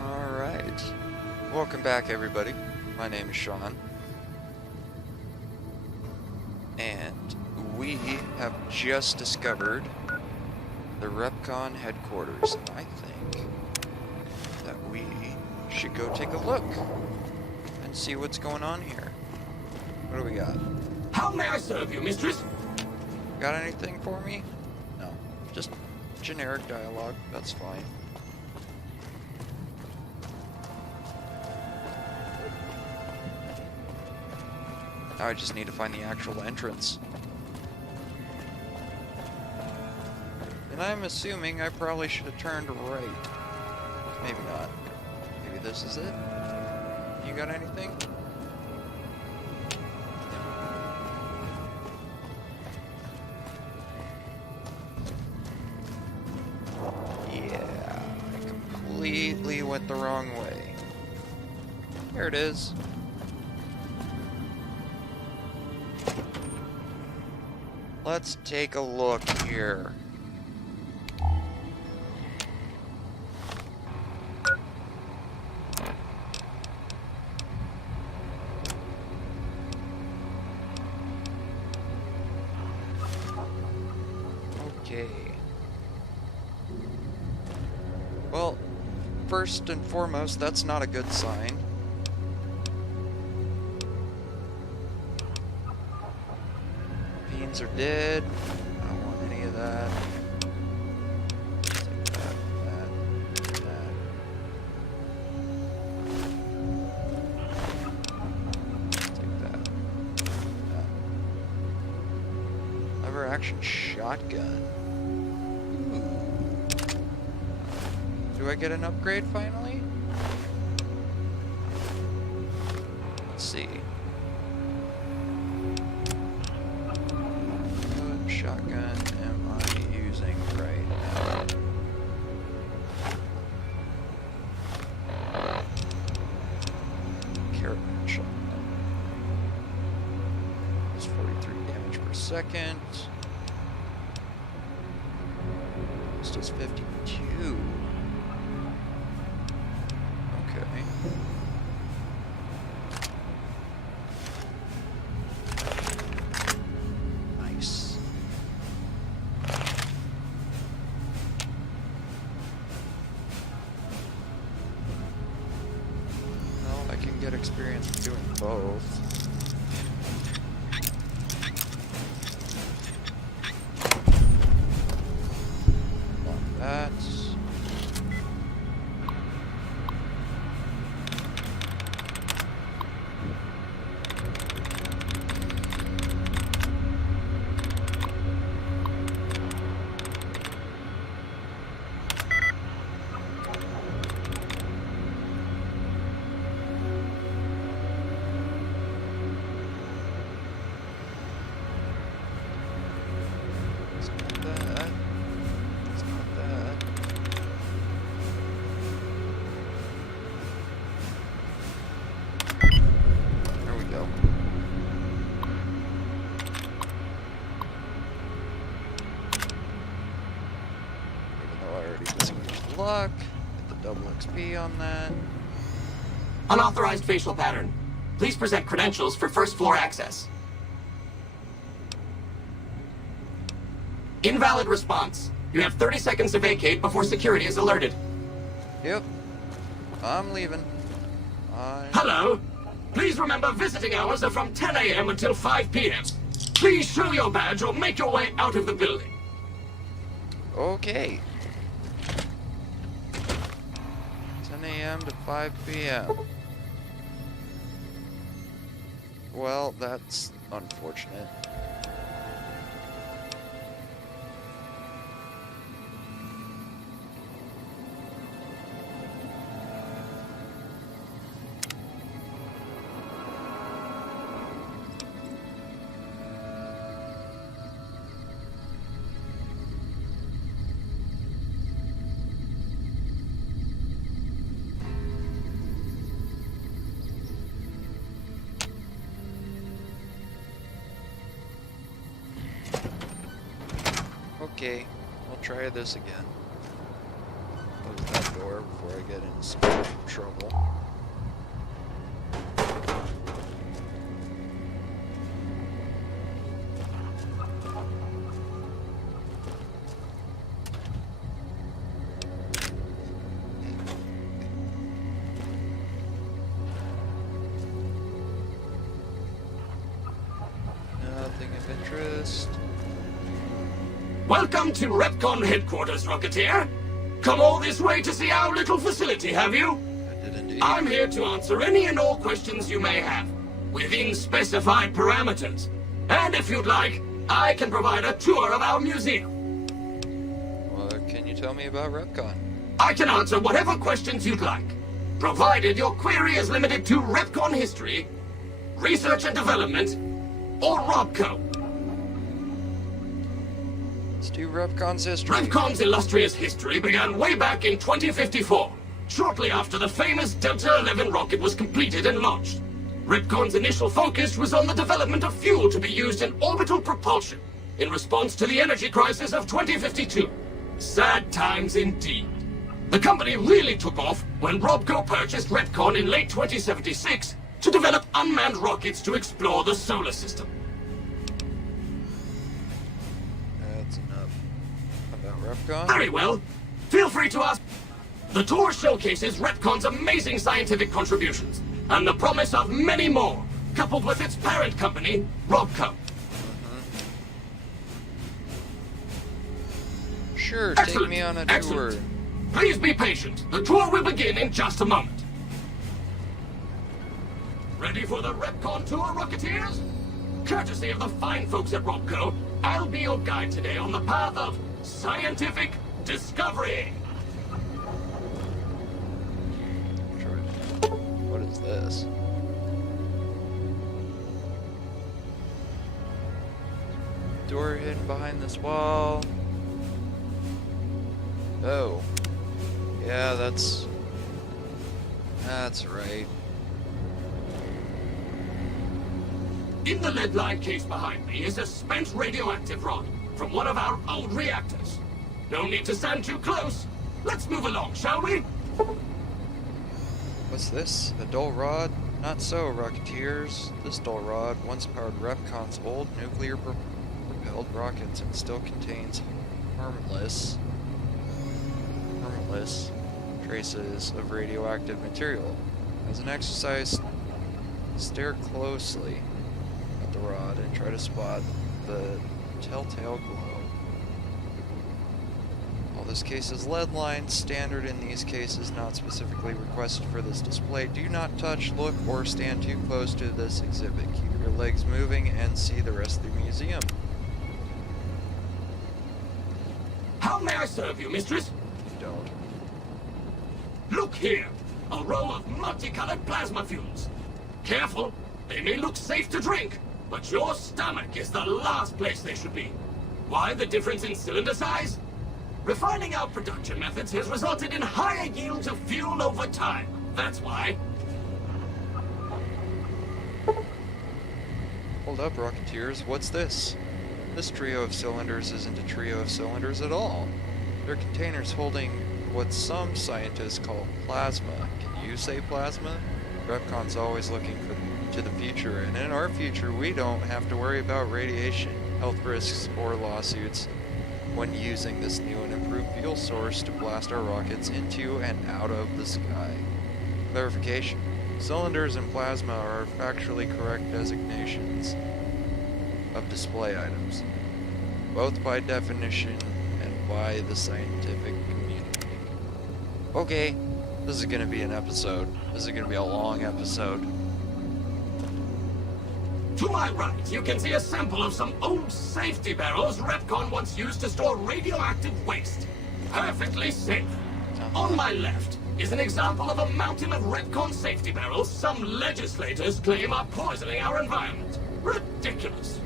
Alright. Welcome back, everybody. My name is Sean. And we have just discovered the Repconn Headquarters. And I think that we should go take a look and see what's going on here. What do we got? How may I serve you, mistress? Got anything for me? No. Just generic dialogue. That's fine. Now I just need to find the actual entrance. And I'm assuming I probably should have turned right. Maybe not. Maybe this is it? You got anything? Yeah, I completely went the wrong way. Here it is. Let's take a look here. Okay. Well, first and foremost, that's not a good sign. Beans are dead. I don't want any of that. Take that. Take that. Lever action shotgun. Ooh. Do I get an upgrade finally? Let's see. What shotgun am I using right now? Caravan shotgun. It's 43 damage per second. It's just 52. Okay. Nice. Well, I can get experience doing both. Want that. It's not that. It's not that. There we go. Even though I already disengaged luck, get the double XP on that. Unauthorized facial pattern. Please present credentials for first floor access. Invalid response. You have 30 seconds to vacate before security is alerted. Yep. I'm leaving. Hello. Please remember visiting hours are from 10 a.m. until 5 p.m. Please show your badge or make your way out of the building. Okay. 10 a.m. to 5 p.m. Well, that's unfortunate. Okay, we'll try this again. Close that door before I get into some trouble. Nothing of interest. Welcome to Repconn Headquarters, Rocketeer. Come all this way to see our little facility, have you? I did indeed. I'm here to answer any and all questions you may have, within specified parameters. And if you'd like, I can provide a tour of our museum. What can you tell me about Repconn? I can answer whatever questions you'd like, provided your query is limited to Repconn history, research and development, or Robco. Let's do Repconn's history. Repconn's illustrious history began way back in 2054, shortly after the famous Delta 11 rocket was completed and launched. Repconn's initial focus was on the development of fuel to be used in orbital propulsion, in response to the energy crisis of 2052. Sad times indeed. The company really took off when Robco purchased Repconn in late 2076 to develop unmanned rockets to explore the solar system. That's enough about Repconn. Very well. Feel free to ask. The tour showcases Repconn's amazing scientific contributions, and the promise of many more, coupled with its parent company, Robco. Sure, Excellent. take me on a tour. Excellent. Please be patient. The tour will begin in just a moment. Ready for the Repconn tour, Rocketeers? Courtesy of the fine folks at Robco, I'll be your guide today on the path of scientific discovery. What is this? Door hidden behind this wall. Oh. Yeah, that's right. In the lead-lined case behind me is a spent radioactive rod from one of our old reactors. No need to stand too close. Let's move along, shall we? What's this? A dull rod? Not so, Rocketeers. This dull rod once powered Repconn's old nuclear-propelled rockets and still contains harmless traces of radioactive material. As an exercise, stare closely at the rod and try to spot the telltale glow. While this case is lead-lined, standard in these cases not specifically requested for this display. Do not touch, look, or stand too close to this exhibit. Keep your legs moving and see the rest of the museum. How may I serve you, mistress? You don't. Look here. A row of multicolored plasma fuels. Careful. They may look safe to drink, but your stomach is the last place they should be. Why the difference in cylinder size? Refining our production methods has resulted in higher yields of fuel over time. That's why. Hold up, Rocketeers. What's this? This trio of cylinders isn't a trio of cylinders at all. They're containers holding what some scientists call plasma. Can you say plasma? Repconn's always looking to the future, and in our future we don't have to worry about radiation, health risks, or lawsuits when using this new and improved fuel source to blast our rockets into and out of the sky. Clarification. Cylinders and plasma are factually correct designations of display items, both by definition and by the scientific community. Okay, this is going to be an episode. This is going to be a long episode. To my right, you can see a sample of some old safety barrels Repconn once used to store radioactive waste. Perfectly safe. On my left is an example of a mountain of Repconn safety barrels some legislators claim are poisoning our environment. Ridiculous.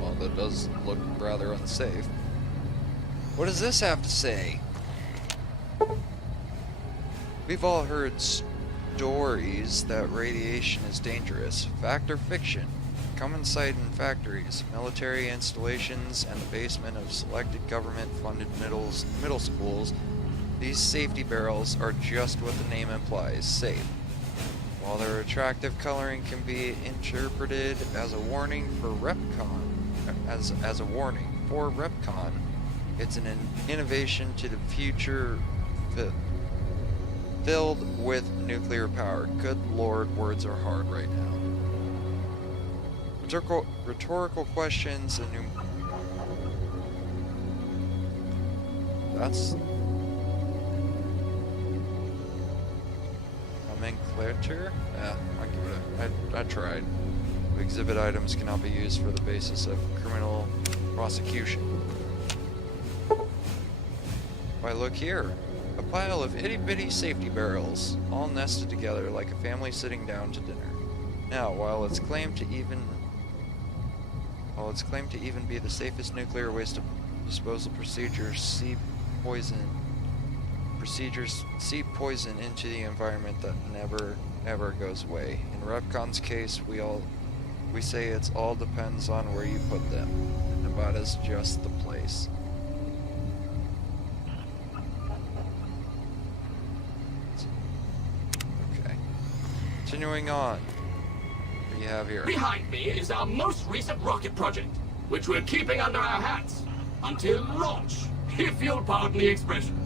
Well, that does look rather unsafe. What does this have to say? We've all heard stories that radiation is dangerous. Fact or fiction? Common sight in factories, military installations, and the basement of selected government-funded middle schools These safety barrels are just what the name implies, safe. While their attractive coloring can be interpreted as a warning for Repconn, as a warning for Repconn, it's an innovation to the future filled with nuclear power. Good lord, words are hard right now. Rhetorical questions and that's nomenclature? Yeah, I give it I tried. Exhibit items cannot be used for the basis of criminal prosecution. Why, look here. A pile of itty-bitty safety barrels, all nested together like a family sitting down to dinner. Now, while it's claimed to even be the safest nuclear waste disposal procedures, seep poison into the environment that never ever goes away. In Repconn's case, we say it's all depends on where you put them. Nevada's just the place. Okay. Continuing on. What do you have here? Behind me is our most recent rocket project, which we're keeping under our hats until launch, if you'll pardon the expression.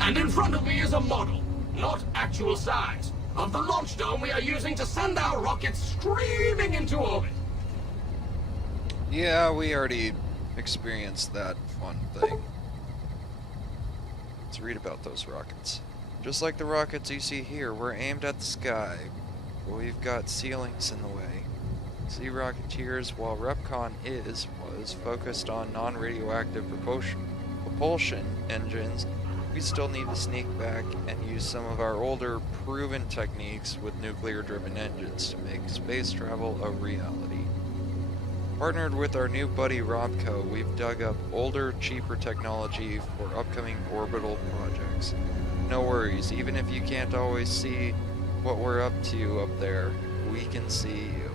And in front of me is a model, not actual size, of the launch dome we are using to send our rockets screaming into orbit. Yeah, we already experienced that fun thing. Let's read about those rockets. Just like the rockets you see here, we're aimed at the sky, but we've got ceilings in the way. Sea Rocketeers, while Repconn was focused on non-radioactive propulsion engines, we still need to sneak back and use some of our older, proven techniques with nuclear-driven engines to make space travel a reality. Partnered with our new buddy Robco, we've dug up older, cheaper technology for upcoming orbital projects. No worries, even if you can't always see what we're up to up there, we can see you.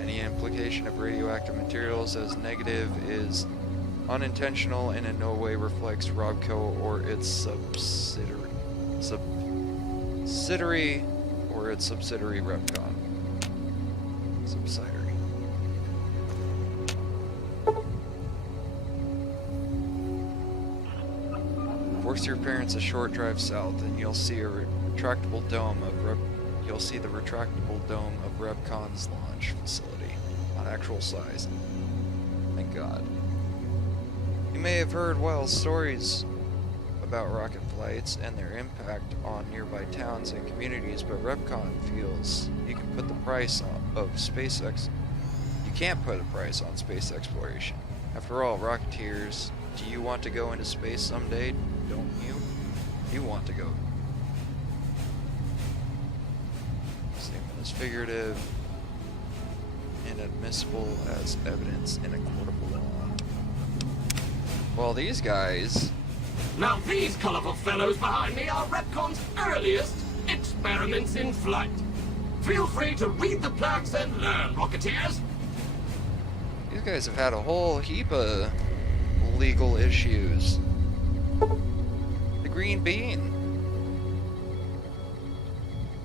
Any implication of radioactive materials as negative is unintentional and in no way reflects Robco or its subsidiary Repconn. Subsidiary. Force your parents a short drive south, and you'll see the retractable dome of Repconn's launch facility, on actual size. Thank God. You may have heard wild stories about rocket flights and their impact on nearby towns and communities, but Repconn feels you can put the price of SpaceX. You can't put a price on space exploration. After all, Rocketeers, do you want to go into space someday? Don't you? You want to go. Statement is figurative, inadmissible as evidence in a court of law. Well, these guys... Now these colorful fellows behind me are Repconn's earliest experiments in flight. Feel free to read the plaques and learn, Rocketeers. These guys have had a whole heap of legal issues. The Green Bean.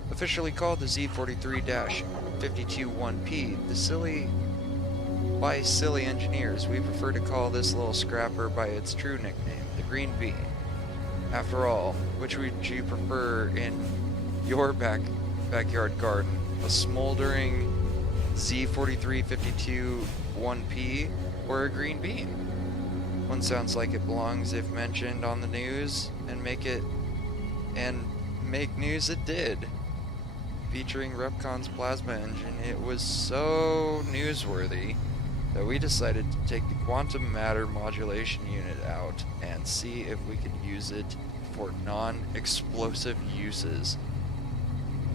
Officially called the Z43-521P, by silly engineers, we prefer to call this little scrapper by its true nickname, the Green Bean. After all, which would you prefer in your backyard garden? A smoldering Z43-521P or a green bean? One sounds like it belongs if mentioned on the news, and make news it did. Featuring Repconn's plasma engine, it was so newsworthy that we decided to take the quantum matter modulation unit out and see if we could use it for non-explosive uses.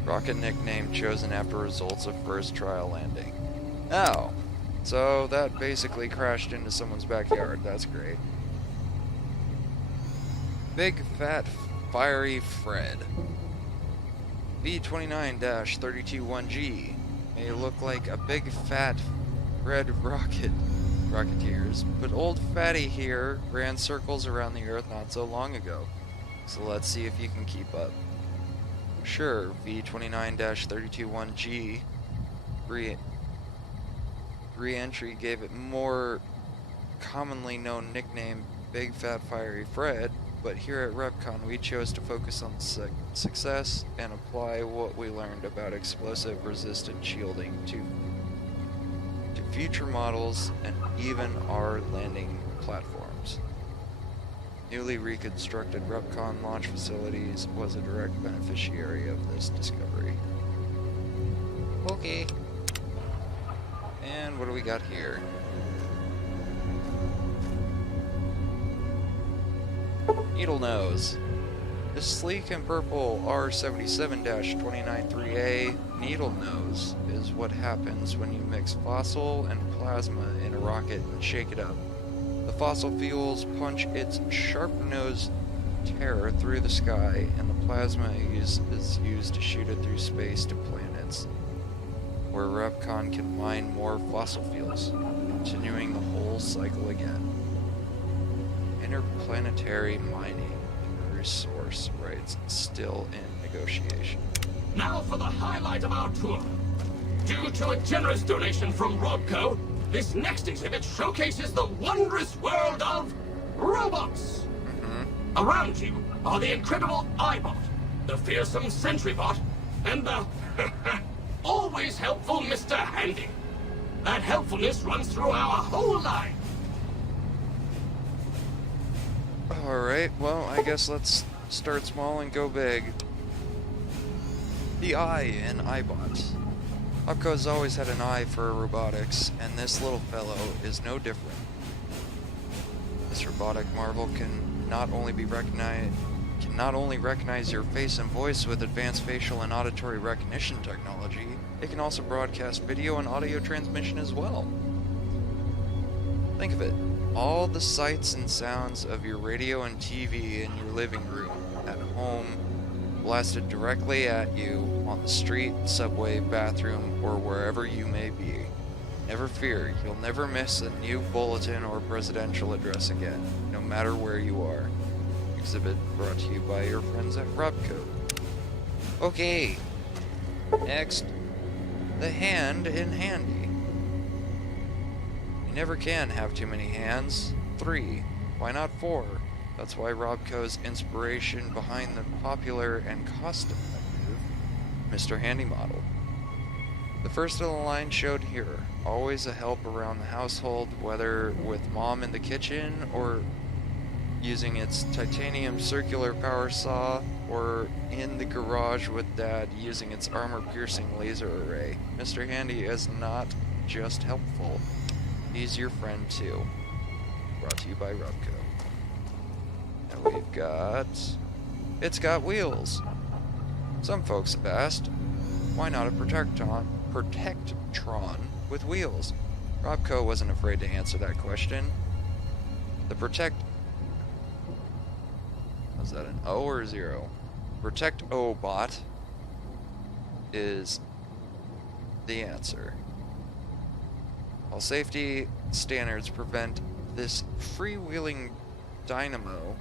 Rocket nickname chosen after results of first trial landing. Oh, so that basically crashed into someone's backyard. That's great. Big Fat Fiery Fred. V29-321G may look like a big fat red rocketeers, but old Fatty here ran circles around the Earth not so long ago. So let's see if you can keep up. Sure, V29-321G re-entry gave it more commonly known nickname Big Fat Fiery Fred, but here at Repconn we chose to focus on success and apply what we learned about explosive resistant shielding to future models and even our landing platforms. Newly reconstructed Repconn launch facilities was a direct beneficiary of this discovery. Okay. And what do we got here? Needle Nose. The sleek and purple R77-293A Needle Nose is what happens when you mix fossil and plasma in a rocket and shake it up. The fossil fuels punch its sharp nose terror through the sky, and the plasma is used to shoot it through space to planets, where Repconn can mine more fossil fuels, continuing the whole cycle again. Interplanetary mining resource rights still in negotiation. Now for the highlight of our tour. Due to a generous donation from Rodco, this next exhibit showcases the wondrous world of robots. Around you are the incredible iBot, the fearsome SentryBot, and the always helpful Mr. Handy. That helpfulness runs through our whole line. Alright, well, I guess let's start small and go big. The eye in iBot. Repcon's always had an eye for robotics, and this little fellow is no different. This robotic marvel can not only recognize your face and voice with advanced facial and auditory recognition technology, it can also broadcast video and audio transmission as well. Think of it. All the sights and sounds of your radio and TV in your living room, at home, blasted directly at you on the street, subway, bathroom, or wherever you may be. Never fear, you'll never miss a new bulletin or presidential address again, no matter where you are. Exhibit brought to you by your friends at Repco. Okay, next, the hand in handy. You never can have too many hands. 3. Why not 4? That's why Robco's inspiration behind the popular and cost-effective Mr. Handy model. The first of the line showed here, always a help around the household, whether with mom in the kitchen or using its titanium circular power saw, or in the garage with dad using its armor-piercing laser array. Mr. Handy is not just helpful, he's your friend too. Brought to you by Repco. And we've got... It's got wheels. Some folks have asked, why not a Protectron with wheels? Repco wasn't afraid to answer that question. The was that an O or a 0? Protect-O bot is the answer. While safety standards prevent this freewheeling dynamo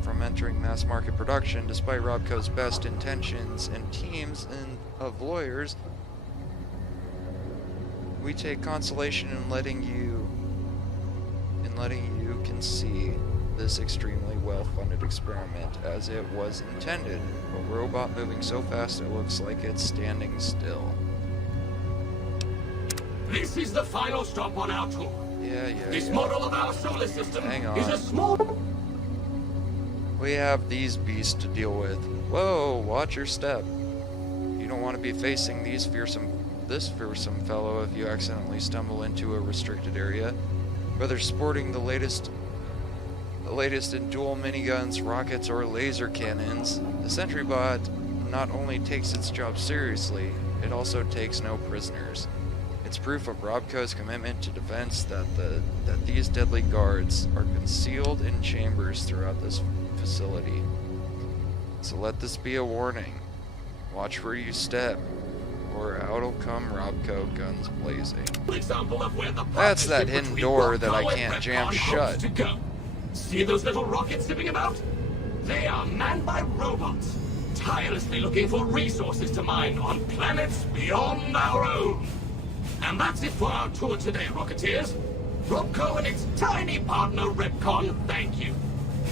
from entering mass market production, despite Repco's best intentions and teams of lawyers, we take consolation in letting you can see this extremely well-funded experiment as it was intended. A robot moving so fast it looks like it's standing still. This is the final stop on our tour. This Yeah. model of our solar system Hang on. is a small... We have these beasts to deal with. Whoa, watch your step. You don't want to be facing this fearsome fellow if you accidentally stumble into a restricted area. Whether sporting the latest in dual miniguns, rockets, or laser cannons, the SentryBot not only takes its job seriously, it also takes no prisoners. It's proof of Repco's commitment to defense that these deadly guards are concealed in chambers throughout this facility. So let this be a warning. Watch where you step, or out'll come Repco, guns blazing. Example of where the That's that partnership hidden between door that I Repco and can't Repconn jam hopes shut. to go. See those little rockets zipping about? They are manned by robots, tirelessly looking for resources to mine on planets beyond our own. And that's it for our tour today, Rocketeers. Robco and its tiny partner, Repconn, thank you.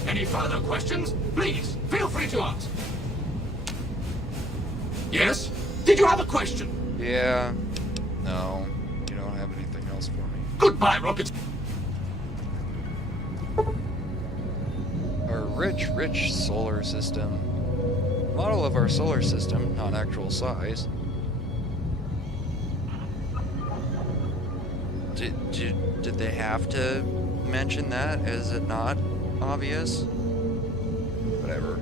Any further questions? Please, feel free to ask. Yes? Did you have a question? Yeah. No. You don't have anything else for me. Goodbye, Rocket. Our rich solar system. Model of our solar system, not actual size. Did they have to mention that? Is it not obvious? Whatever.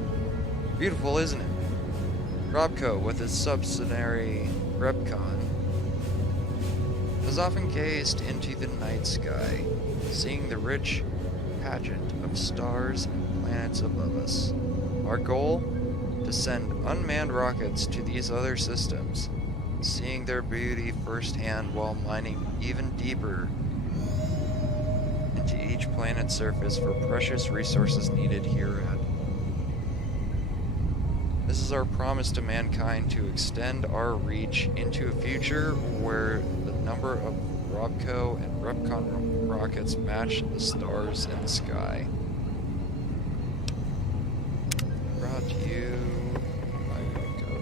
Beautiful, isn't it? Robco, with its subsidiary Repconn, has often gazed into the night sky, seeing the rich pageant of stars and planets above us. Our goal? To send unmanned rockets to these other systems, seeing their beauty firsthand while mining even deeper into each planet's surface for precious resources needed hereat. This is our promise to mankind to extend our reach into a future where the number of Robco and Repconn rockets match the stars in the sky. Brought to you by Robco.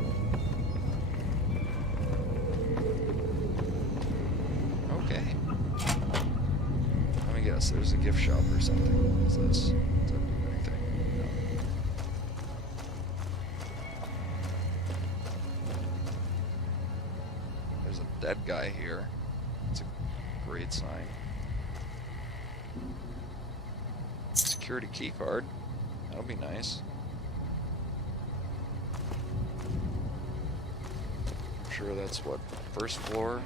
Okay. Let me guess, there's a gift shop or something. What is this? Does that do anything? No. There's a dead guy here. It's a great sign. Security key card. That'll be nice. I'm sure that's what, first floor?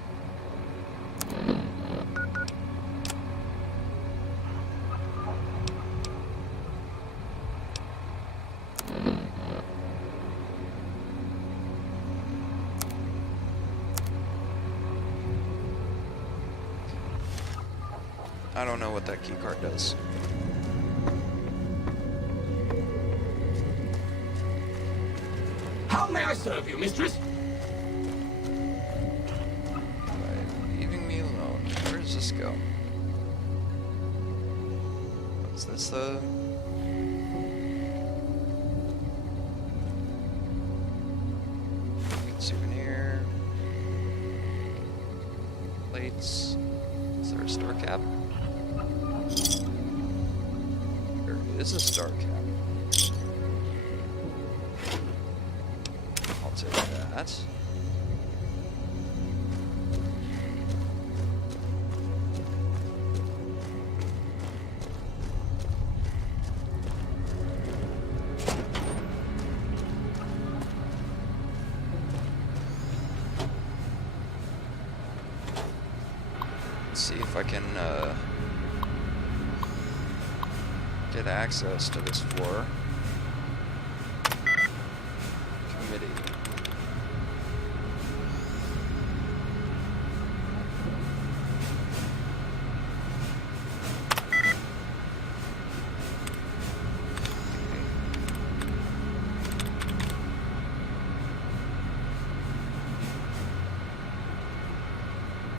I don't know what that key card does. How may I serve you, mistress? By leaving me alone. Where does this go? Is this the... souvenir? Plates? Is there a star cap? There is a star cap. I'll take that. Let's see if I can get access to this floor. Committee.